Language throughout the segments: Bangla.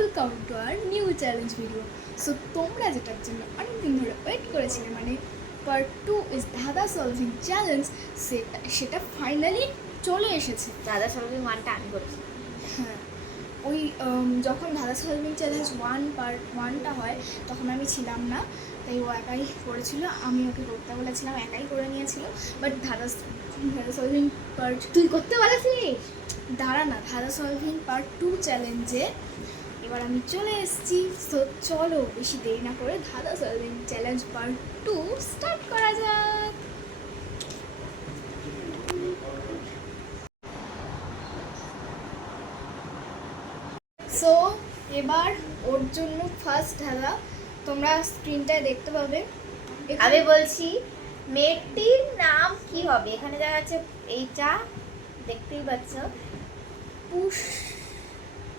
Welcome to our new challenge video. So তোমরা যেটার জন্য অনেকদিন ধরে ওয়েট করেছিলে, মানে পার্ট 2 ইজ ধাঁধা সলভিং চ্যালেঞ্জ, সেটা ফাইনালি চলে এসেছে। ধাঁধা সলভিং 1টা আমি করেছি। হ্যাঁ, ওই যখন ধাঁধা সলভিং চ্যালেঞ্জ পার্ট 1টা হয় তখন আমি ছিলাম না, তাই ও একাই করেছিল। আমি ওকে করতে বলেছিলাম, একাই করে নিয়েছিল। বাট ধাঁধা সলভিং পার্ট তুই করতে বলেছিস? ধাঁধা সলভিং পার্ট 2 চ্যালেঞ্জে এবার আমি চলে এসেছি। তো চলো বেশি দেরি না করে ধাঁধা সলভিং চ্যালেঞ্জ পার্ট 2 স্টার্ট করা যাক। সো এবার ওর জন্য ফার্স্ট ধাঁধা তোমরা স্ক্রিনটায় দেখতে পাবে। আমি বলছি মেয়েটির নাম কি হবে? এখানে দেখা যাচ্ছে এইটা দেখতেই পাচ্ছ, পুশ,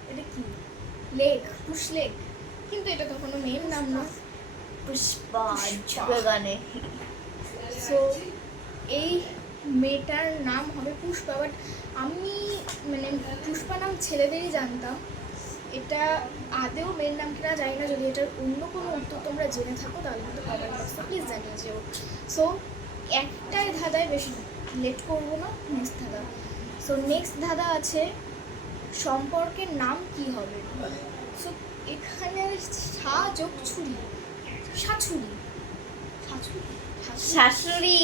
এটা কি লেক, পুশ লেক, কিন্তু এটা তো কোনো মেয়ের নাম না। পুষ্পা গানে। সো এই মেয়েটার নাম হবে পুষ্পা, বাট আমি মানে পুষ্পা নাম ছেলেদেরই জানতাম। এটা আদেও মেয়ের নাম কিনা জানি না। যদি এটার অন্য কোনো উত্তর তোমরা জেনে থাকো তাহলে কিন্তু কমেন্ট বক্সে প্লিজ জানিয়ে যেও। সো একটাই ধাঁধায় বেশি লেট করবো না, নেক্সট ধাঁধা। সো নেক্সট ধাঁধা আছে সম্পর্কের নাম কি হবে। সো এখানে সা যোগ ছুরি, শাছুরি, শাছুরি, শাশুড়ি।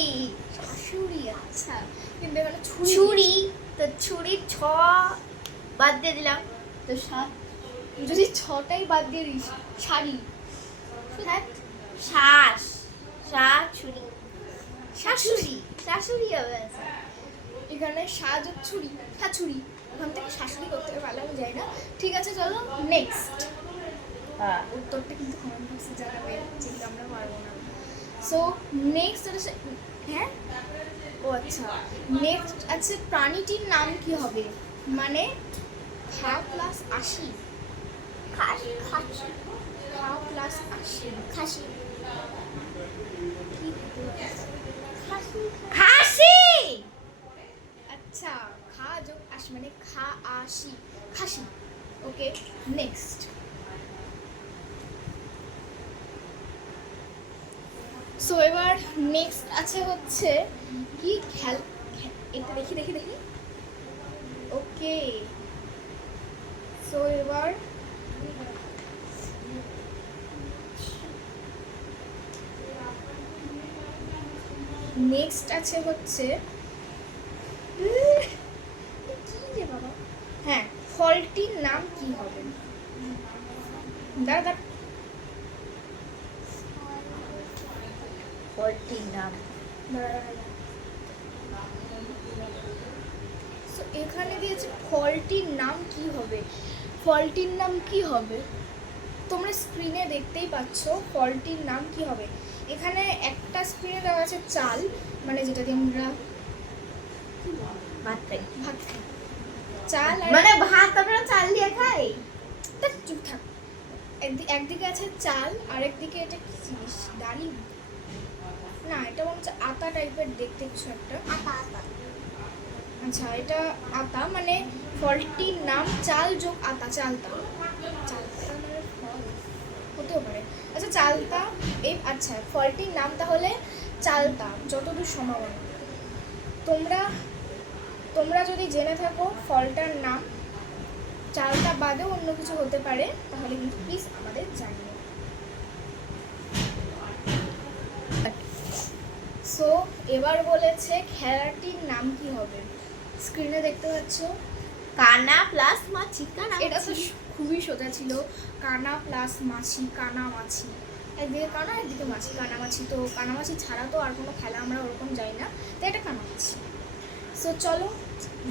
শাশুড়ি, আচ্ছা। কিন্তু এখানে ছুরি, তো ছুরির ছ বাদ দিয়ে দিলাম, তো সাত। যদি ছটাই বাদ দিয়ে দিস, শাড়ি, শ্বাস, ছুরি, শাশুড়ি, শাশুড়ি হবে। এখানে সাজ ছুরি, শাশুড়ি, ওখান থেকে শাশুড়ি করতে পারলে আমি যাই না। ঠিক আছে, চলো নেক্সট। উত্তরটা কিন্তু কমেন্ট বক্সে জানাবে, যেগুলো আমরা পারবো না। সো নেক্সট আছে, হ্যাঁ ও আচ্ছা, নেক্সট আছে প্রাণীটির নাম কি হবে, মানে খা প্লাস 80, খাসি, খা প্লাস 80, খাসি, কি হতে পারে? খাসি। আচ্ছা, খা যোগ 80 মানে খা 80, খাসি। ওকে, নেক্সট। সো এবার নেক্সট আছে হচ্ছে কি এটা দেখি দেখি দেখি। ওকে, সো এবার নেক্সট আছে হচ্ছে কি রে বাবা, হ্যাঁ, ফলটির নাম কি হবে। দাঁড়া, ফলটির নাম, সো এখানে দিয়েছে ফলটির নাম কি হবে। ফলটির নাম কি হবে তোমরা স্ক্রিনে দেখতেই পাচ্ছ। ফলটির নাম কি হবে, এখানে একটা স্ক্রিনে দেওয়া আছে চাল, মানে যেটা দিয়ে আমরা ভাত খাই। ভাত খাই, চাল। মানে ভাত আমরা চাল দিয়ে খাই। তা চুপ থাক। একদিকে আছে চাল, আর একদিকে এটা কি জিনিস, ডালি না, এটা মনে হচ্ছে আটা টাইপের দেখতে কিছু একটা। আচ্ছা, এটা আতা, মানে ফলটির নাম চাল যোগ আতা, চালতা। চালতা মানে ফল হতেও পারে। আচ্ছা, চালতা, এই আচ্ছা ফলটির নাম তাহলে চালতা, যতদূর সম্ভাবনা। তোমরা যদি জেনে থাকো ফলটার নাম চালতা বাদেও অন্য কিছু হতে পারে, তাহলে কিন্তু প্লিজ আমাদের জানিও। সো এবার বলেছে খেলাটির নাম কি হবে, স্ক্রিনে দেখতে পাচ্ছ কানা প্লাস মাছি। কানা, এটা তো খুবই সোজা ছিল, কানা প্লাস মাছি, কানা মাছি। একদিকে কানা, একদিকে মাছি, কানামাছি। তো কানামাছি ছাড়া তো আর কোনো খেলা আমরা ওরকম যাই না, তো এটা কানামাছি। সো চলো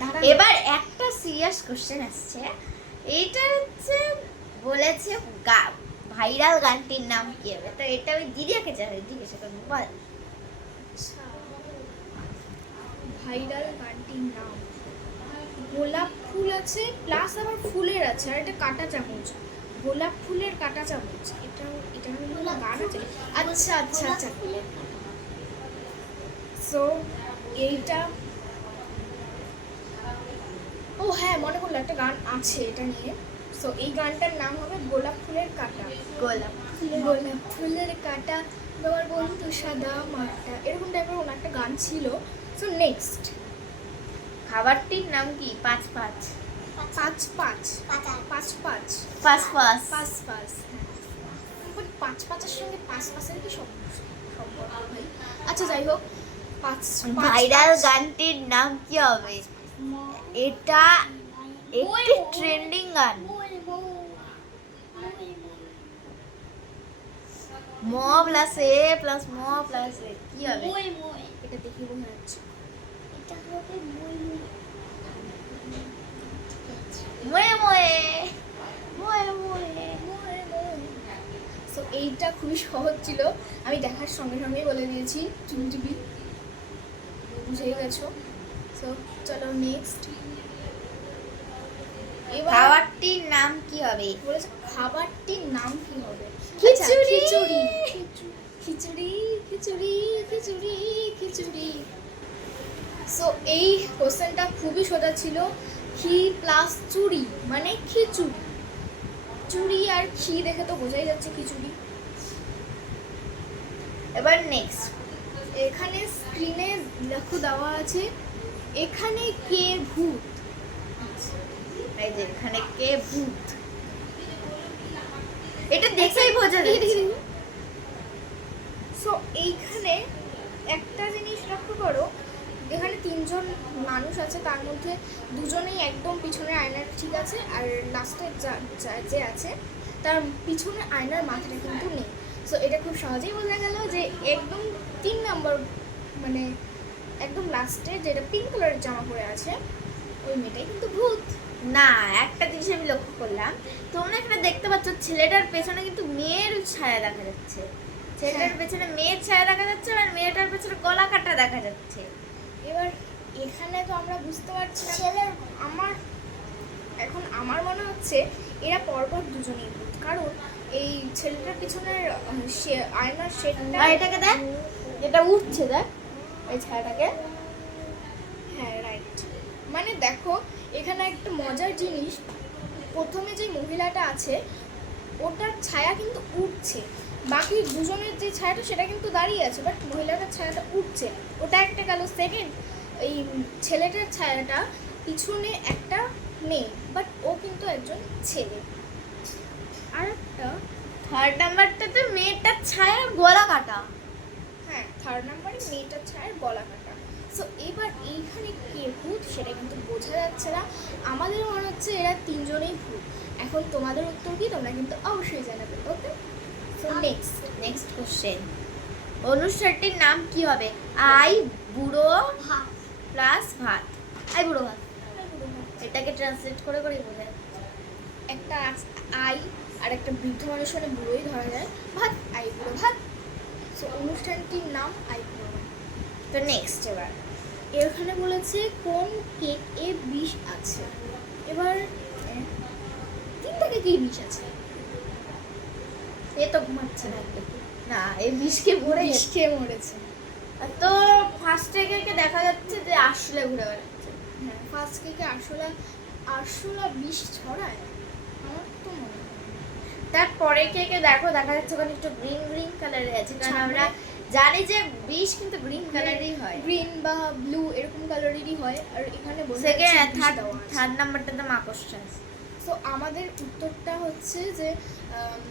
দাঁড়া, এবার একটা সিরিয়াস কোশ্চেন আসছে। এটা হচ্ছে বলেছে ভাইরাল গানটির নাম কি হবে, তো এটা আমি দিদিয়াকে জিজ্ঞাসা করবো। বল। ভাইরাল গানটির নাম, গোলাপ ফুল আছে প্লাস আবার ফুলের আছে, আর এটা কাঁটা চামচ, গোলাপ ফুলের কাঁটা চামচ। এটা গান আছে। আচ্ছা আচ্ছা আচ্ছা, সো এইটা, ও হ্যাঁ মনে করলো একটা গান আছে এটা নিয়ে। সো এই গানটার নাম হবে গোলাপ ফুলের কাঁটা। গোলাপ গোলাপ ফুলের কাঁটা তোমার বন্ধু সাদা মাটা, এরকম টাইপের কোনো একটা গান ছিল। সো নেক্সট খাবারটির নাম কি? পাঁচ পাঁচ পাঁচ পাঁচ পাঁচ পাঁচ পাঁচ পাঁচ পাঁচ পাঁচ। বাট পাঁচ পাঁচের সঙ্গে পাঁচ পাঁচের কি সম্পর্ক ভাই? আচ্ছা যাই হোক, পাঁচ ভাইরাল গানটির নাম কি হবে? এটা একটি ট্রেন্ডিং গান। ম প্লাস এ প্লাস ম প্লাস এ কি হবে? এটা দেখে বোঝা যাচ্ছে ময়ে ময়ে ময়ে ময়ে। সো এইটা খুবই সহজ ছিল, আমি দেখার সঙ্গে সঙ্গেই বলে দিয়েছি, চুলটিবি বুঝেই গেছো। সো চলো নেক্সট। এবার খাবারটির নাম কি হবে? বলেছে খাবারটির নাম কি হবে? খিচুড়ি। খিচুড়ি খিচুড়ি খিচুড়ি খিচুড়ি খিচুড়ি। সো এই কোশ্চেনটা খুবই সোজা ছিল। খি প্লাস চুড়ি মানে খিচুড়ি। চুড়ি আর খি দেখে তো বোঝাই যাচ্ছে খিচুড়ি। এবার নেক্সট। এখানে স্ক্রিনে লেখা দেওয়া আছে, এখানে কে ভূত। এই যে এখানে কে ভূত, এটা দেখেই বোঝা যাচ্ছে। সো এইখানে একটা জিনিস লক্ষ্য করো, এখানে তিনজন মানুষ আছে, তার মধ্যে দুজনেই একদম পিছনের আয়নার ঠিক আছে, আর লাস্টের যে আছে তার পিছনের আয়নার মাথাটা কিন্তু নেই। সো এটা খুব সহজেই বোঝা গেল যে একদম 3 নম্বর মানে একদম লাস্টে যেটা পিঙ্ক কালারের জামা পরে আছে ওই মেয়েটাই কিন্তু ভূত। না, একটা জিনিস আমি লক্ষ্য করলাম, তোমরা এখানে দেখতে পাচ্ছ ছেলেটার পেছনে কিন্তু মেয়ের ছায়া দেখা যাচ্ছে। ছেলেটার পেছনে মেয়ের ছায়া দেখা যাচ্ছে আর মেয়েটার পেছনে গলা কাটা দেখা যাচ্ছে। এবার এখানে তো আমরা বুঝতে পারছি না, আমার মনে হচ্ছে এরা পরপর দুজনেই ভূত, কারণ এই ছেলেটার পিছনের আয়নার শেডটা, আর এটাকে দেখ, এটা উঠছে দেখ এই ছায়াটাকে। হ্যাঁ রাইট। মানে দেখো এখানে একটা মজার জিনিস, প্রথমে যে মহিলাটা আছে ওটার ছায়া কিন্তু উঠছে, বাকি দুজনের যে ছায়াটা সেটা কিন্তু দাঁড়িয়ে আছে, বাট মহিলাটার ছায়াটা উঠছে, ওটা একটা গেল। সেকেন্ড, এই ছেলেটার ছায়াটা পিছনে একটা মেয়ে, বাট ও কিন্তু একজন ছেলে। আর একটা থার্ড নাম্বারটাতে মেয়েটার ছায়া গলা কাটা। হ্যাঁ, থার্ড নাম্বারে মেয়েটার ছায়ার গলা কাটা। সো এবার এইখানে কে ভূত সেটা কিন্তু বোঝা যাচ্ছে না, আমাদের মনে হচ্ছে এরা তিনজনেই ভূত। এখন তোমাদের উত্তর কি তোমরা কিন্তু অবশ্যই জানাবে। ওকে, সো নেক্সট কোশ্চেন। অনুষ্ঠানটির নাম কি হবে? আই বুড়ো প্লাস ভাত। আই বুড়ো ভাত, এটাকে ট্রান্সলেট করে করে বোঝা যাচ্ছে। একটা আই আর একটা বৃদ্ধ মানুষ মানে বুড়োই ধরা যায়, ভাত, আই বুড়ো ভাত। সো অনুষ্ঠানটির নাম আই বুড়ো ভাত। তো নেক্সট এবার এখানে বলেছে কোন কেক এ বিষ আছে। এবার 3টা কেকেই বিষ আছে। এ তো ঘুমাচ্ছে না একটু। না, এই বিষকে ভরে বিষ খেয়ে মরেছে। তো ফার্স্ট থেকে দেখা যাচ্ছে যে আসলে ঘুরে বেড়াচ্ছে। হ্যাঁ, ফার্স্ট কেকে আরশোলা বিষ ছড়ায়, আমার তো মনে হয়। তারপরে কেকে দেখা যাচ্ছে ওখানে একটু গ্রিন গ্রিন কালারের আছে, কারণ আমরা জানি যে বিষ কিন্তু গ্রিন কালারেরই হয়, গ্রিন বা ব্লু এরকম কালারেরই হয়। আর এখানে সেকেন্ড থার্ড নাম্বারটাতে মাকড়সা আছে। সো আমাদের উত্তরটা হচ্ছে যে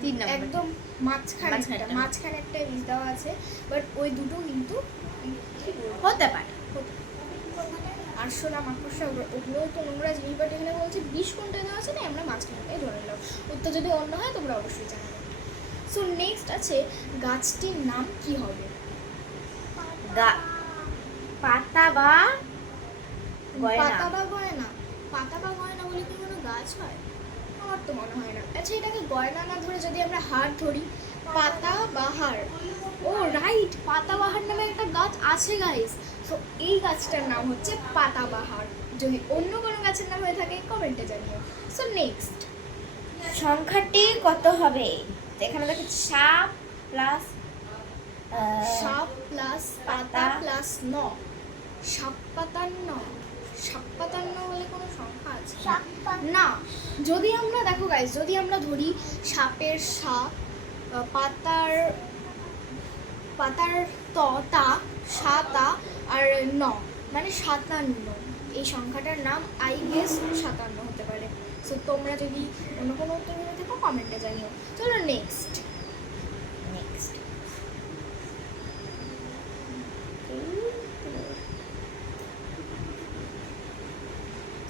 3 নাম্বার। একদম মাঝখানে একটা বিষ দেওয়া আছে, বাট ওই দুটো কিন্তু হতে পারে। আরশোলা মাকড়সা ওগুলো তো নোংরা জিনিস, বাট এখানে বলছে বিষ কোনটা দেওয়া আছে না, আমরা মাঝখানটাই ধরে নিলাম। উত্তর যদি অন্য হয় তোমরা অবশ্যই জানাবে। সো নেক্সট আছে গাছটির নাম কি হবে? পাতা বা গয়না। পাতা বা গয়না বলে কি কোনো গাছ হয়? আমার তো মনে হয় না। আচ্ছা, এটাকে গয়না না ধরে যদি আমরা হার ধরি, পাতা বাহার। ও রাইট, পাতাবাহার নামে একটা গাছ আছে গাইস। সো এই গাছটার নাম হচ্ছে পাতাবাহার। যদি অন্য কোনো গাছের নাম হয়ে থাকে কমেন্টে জানিও। সো নেক্সট, সংখ্যাটি কত হবে? এখানে দেখেছি সাপ প্লাস সাপ প্লাস পাতা প্লাস 9, সাপ পাতার 9। 57 বলে কোনো সংখ্যা আছে না। যদি আমরা দেখো গাইস, যদি আমরা ধরি সাপের সা, পাতার তা, সাতা আর ন, মানে 57, এই সংখ্যাটার নাম আই গেস 57 হতে পারে। সো তোমরা যদি অন্য কোনো উত্তর ভেবে থাকো কমেন্টে জানিও। চলো নেক্সট।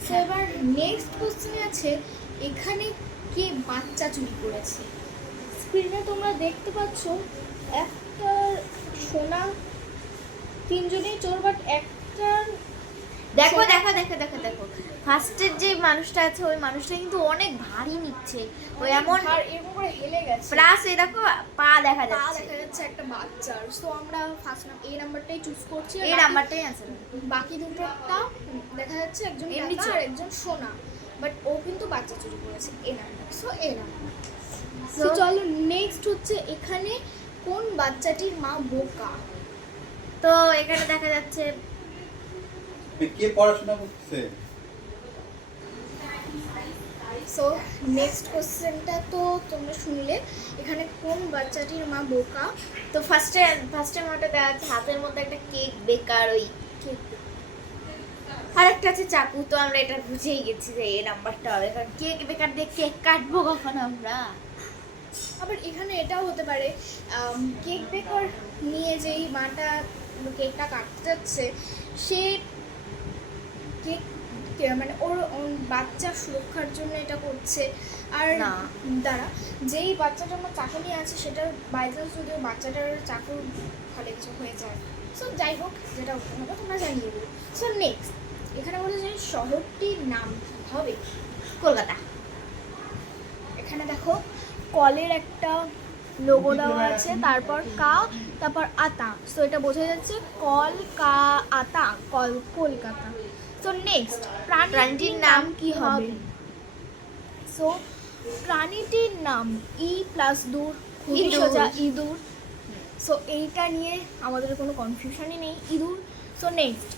সো এবার নেক্সট কোশ্চেনে আছে, এখানে কে বাচ্চা চুরি করেছে? স্ক্রিনে তোমরা দেখতে পাচ্ছ একটা সোনা, তিনজনেই চোর, বাট একটা দেখো দেখো দেখো দেখো দেখো ফার্স্টের যে মানুষটা আছে ওই মানুষটা কিন্তু অনেক ভারী নিচ্ছে, ওই এমন আর এরকম করে হেলে গেছে, প্লাস এই দেখো পা দেখা পা যাচ্ছে, দেখা যাচ্ছে একটা বাচ্চার। সো আমরা ফার্স্ট এই নাম্বারটাই চুজ করছি। আর এই নাম্বারটাই আছে। বাকি দুটোটা দেখা যাচ্ছে একজন এমনি টাকা চোর। আর একজন সোনা, বাট ও কিন্তু বাচ্চা চুরি করেছে, এই নাম্বার। সো এই নাম্বার। সো চলো নেক্সট হচ্ছে, এখানে কোন বাচ্চাটির মা বোকা? তো এখানে দেখা যাচ্ছে কে পড়াশোনা করছে? সো নেক্সট কোশ্চেনটা তো তোমরা শুনলে, এখানে কোন বাচ্চাটির মা বোকা? তো ফার্স্টে মতো দেখা যাচ্ছে হাতের মধ্যে একটা কেক বেকার, ওই কেক। আর একটা আছে চাকু। তো আমরা এটা বুঝেই গেছি যে এই নাম্বারটা হবে, কারণ কেক বেকার দিয়ে কেক কাটবো কখন আমরা। আবার এখানে এটাও হতে পারে, কেক বেকার নিয়ে যেই মাটা কেকটা কাটতে যাচ্ছে, সে কেক মানে ওর বাচ্চার সুরক্ষার জন্য এটা করছে। আর না। দ্বারা যেই বাচ্চাটার আমার চাকু নিয়ে আছে, সেটার বাই চান্স যদি ওই বাচ্চাটার চাকুর ফলে কিছু হয়ে যায়। সো যাই হোক, যেটা হবে তোমরা জানিয়ে দেবো। সো নেক্সট, এখানে বলে যে শহরটির নাম কি হবে? কলকাতা। এখানে দেখো কলের একটা লোগো দেওয়া আছে, তারপর কা, তারপর আতা। সো এটা বোঝা যাচ্ছে কল কা আতা, কলকাতা। সো নেক্সট, প্রাণীটির নাম কি হবে? সো প্রাণীটির নাম ই প্লাস দূর, খুবই ইঁদুর। সোজা, ইঁদুর। সো এইটা নিয়ে আমাদের কোনো কনফিউশনই নেই, ইঁদুর। সো নেক্সট,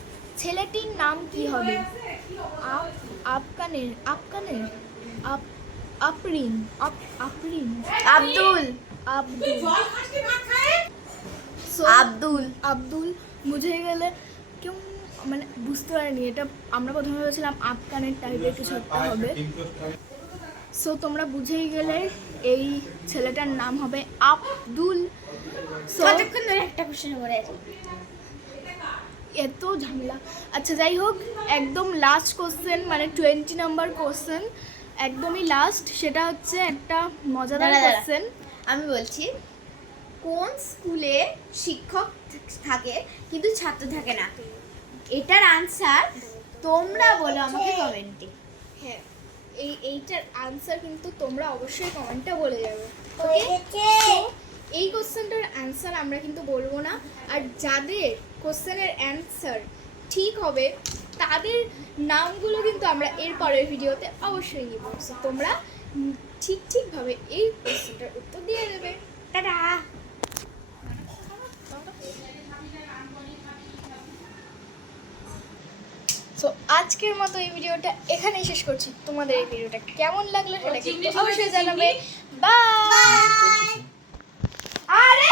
ছেলেটির নাম কি হবে? আফগানের আফরিন, আব্দুল। সো আব্দুল। আব্দুল বুঝে গেলে কেউ মানে বুঝতে পারেনি, এটা আমরা প্রথমে ভেবেছিলাম আফগানের টাইপের কিছু একটা হবে। সো তোমরা বুঝেই গেলে এই ছেলেটার নাম হবে আব্দুল। সো কতক্ষণ ধরে একটা কোশ্চেন পড়ে আছে। এত ঝামেলা। আচ্ছা যাই হোক, একদম লাস্ট কোশ্চেন, মানে 20 নাম্বার কোশ্চেন, একদমই লাস্ট। সেটা হচ্ছে একটা মজাদার দাঁড়া, দাঁড়া। কোশ্চেন। আমি বলছি, কোন স্কুলে শিক্ষক থাকে কিন্তু ছাত্র থাকে না? এটার আনসার তোমরা বলো আমাকে কমেন্টে। হ্যাঁ, এইটার আনসার কিন্তু তোমরা অবশ্যই কমেন্টে বলে যাবে। এই কোশ্চেনটার অ্যান্সার আমরা কিন্তু বলবো না, আর যাদের কোশ্চেনের অ্যান্সার ঠিক হবে তাদের নামগুলো কিন্তু আমরা এর পরের ভিডিওতে অবশ্যই নিব। সো তোমরা ঠিকভাবে এই কোশ্চেনটার উত্তর দিয়ে দেবে। টাটা। সো আজকের মতো এই ভিডিওটা এখানেই শেষ করছি। তোমাদের এই ভিডিওটা কেমন লাগলো সেটা কিন্তু অবশ্যই জানাবে। বাই। আরে